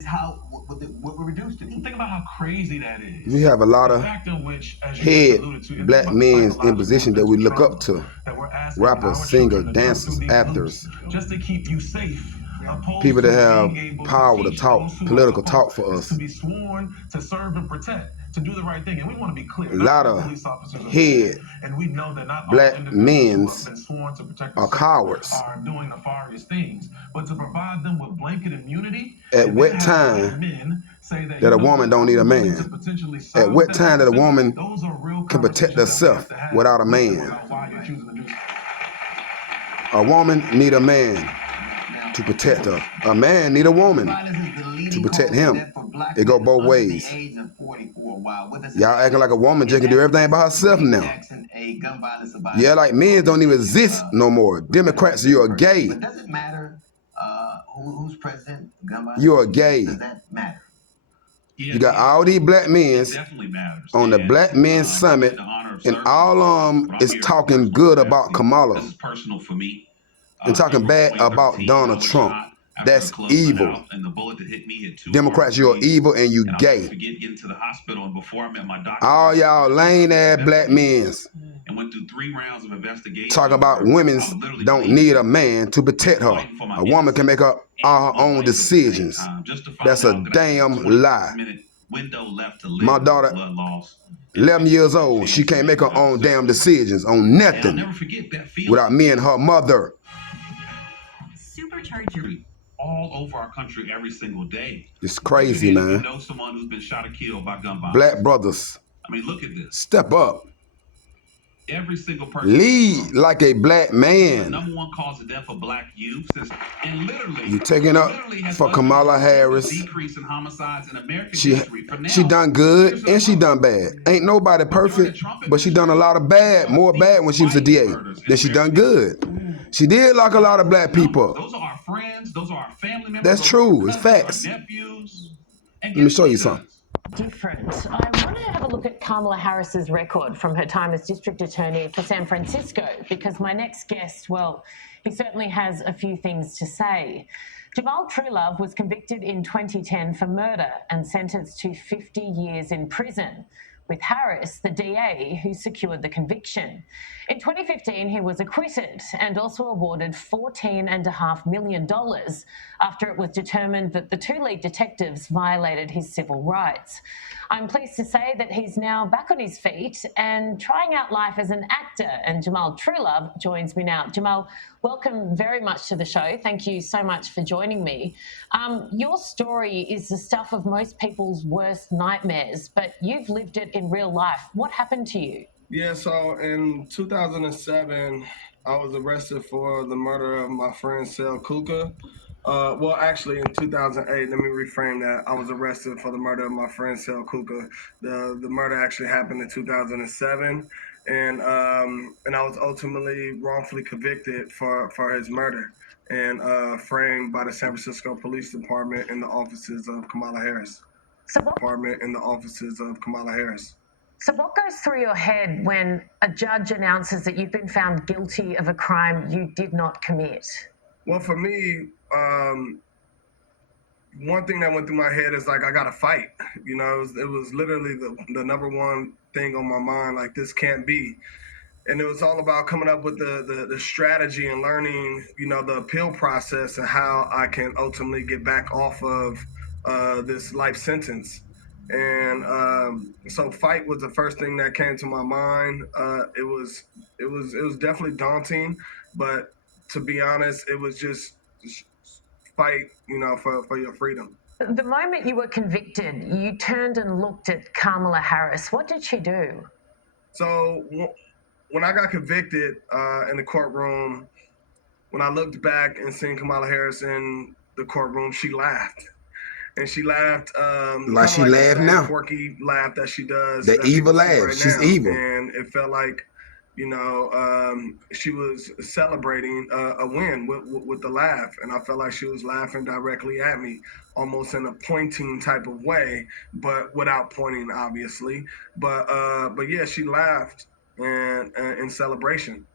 What we're reduced to. Think about how crazy that is. We have a lot of head black men in positions that we look up to. Rappers, singers, dancers, actors. Just to keep you safe. People that have power to talk, political talk for us. To be sworn to serve and protect, to do the right thing. And we want to be clear. A lot of head and we know that not black all men who have been sworn to protect are cowards. are doing nefarious things. But to provide them with blanket immunity, at what time that a woman don't need a man? At what time that a woman can protect herself without a man? A woman need a man to protect her. A man need a woman to protect him. It go both ways. Y'all acting like a woman just can do everything by herself now. Yeah, like men don't even exist no more. Democrats, you're gay. But does it matter who's president? You're gay. Does that matter? You got all these black men on the Black Men Summit, and all of them is talking good about Kamala. This is personal for me. And talking bad about Donald Trump. That's evil. Democrats, you're evil and you gay. All y'all lame ass black men talk about women don't need a man to protect her. A woman can make all her own decisions. That's a damn lie. My daughter, 11 years old, she can't make her own damn decisions on nothing without me and her mother. Supercharger all over our country every single day. It's crazy, man. You know someone who's been shot or killed by gun violence. Black brothers, I mean, look at this. Step up. Every single person. Lead like a black man. The #1 cause of death for black youth. And literally, you taking up for Kamala Harris. Decrease in homicides in American history. She done good and she done bad. Ain't nobody perfect, but she done a lot of bad, more bad when she was a DA than she done good. She did like a lot of black people. Those are our friends. Those are our family members. That's true. It's facts. Let me show you something. Different. I want to have a look at Kamala Harris's record from her time as district attorney for San Francisco, because my next guest, well, he certainly has a few things to say. Jamal Truelove was convicted in 2010 for murder and sentenced to 50 years in prison, with Harris, the DA, who secured the conviction. In 2015, he was acquitted and also awarded $14.5 million after it was determined that the two lead detectives violated his civil rights. I'm pleased to say that he's now back on his feet and trying out life as an actor, and Jamal Truelove joins me now. Jamal, welcome very much to the show. Thank you so much for joining me. Your story is the stuff of most people's worst nightmares, but you've lived it in real life. What happened to you? Yeah, so in 2007, I was arrested for the murder of my friend Sel Kuka. Well, actually, in 2008, let me reframe that. I was arrested for the murder of my friend Sel Kuka. The murder actually happened in 2007, and I was ultimately wrongfully convicted for his murder and framed by the San Francisco Police Department in the offices of Kamala Harris. So what goes through your head when a judge announces that you've been found guilty of a crime you did not commit? Well, for me, one thing that went through my head is like, I gotta fight. You know, it was literally the #1 thing on my mind, like, this can't be. And it was all about coming up with the strategy and learning, you know, the appeal process and how I can ultimately get back off of this life sentence. And so fight was the first thing that came to my mind. It was definitely daunting, but to be honest, it was just fight, you know, for your freedom. The moment you were convicted, you turned and looked at Kamala Harris. What did she do? So when I got convicted in the courtroom, when I looked back and seen Kamala Harris in the courtroom, she laughed. And she laughed like she laughed now. Quirky laugh that she does. The evil laugh. Right, she's now. Evil. And it felt like, you know, she was celebrating a win with the laugh. And I felt like she was laughing directly at me, almost in a pointing type of way, but without pointing, obviously. But yeah, she laughed and in celebration.